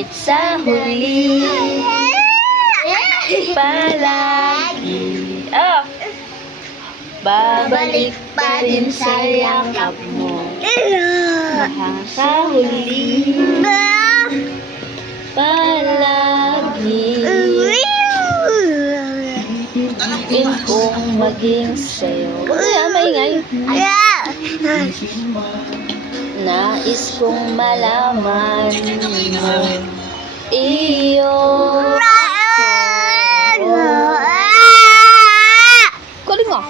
Ngunit sa huli, palagi, babalik pa rin sa yakap mo. Sa huli, palagi, in kong maging sa'yo. Kaya maingay. Nais kong malaman mo, iyo ako. Kuling mo.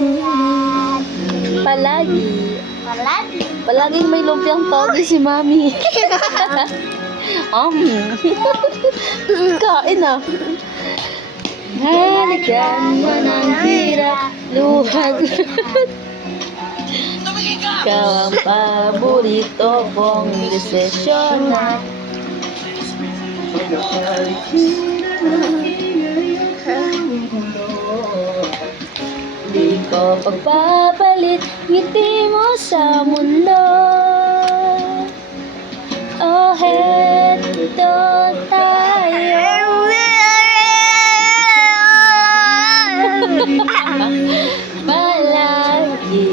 Palaging may lumpiang togi si Mami. Kain ah. Halikan mo ng hirap, luhag. Ikaw ang paborito kong desisyon na di ko pagpapalit ngiti mo sa mundo. Oh, heto tayo. Palagi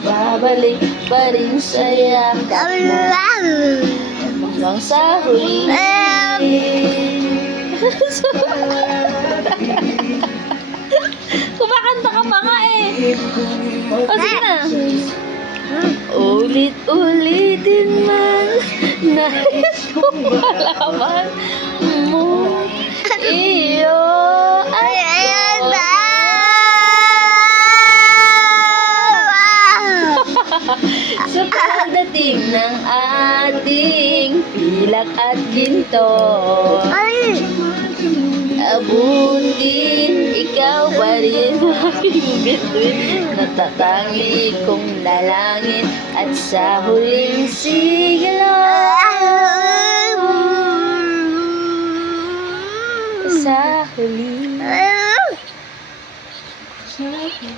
babalik pa rin sa yakap mo hanggang sa huli. Kumakanta ka pa nga eh. O sige na. Ulit-ulitin man nais kong malaman mo, iyo ako. Sa pagdating ng ating pilak at ginto, abutin, ikaw pa rin aking bituin. Natatangi kong dalangin at sa huling siglo, sa huli, sa huli.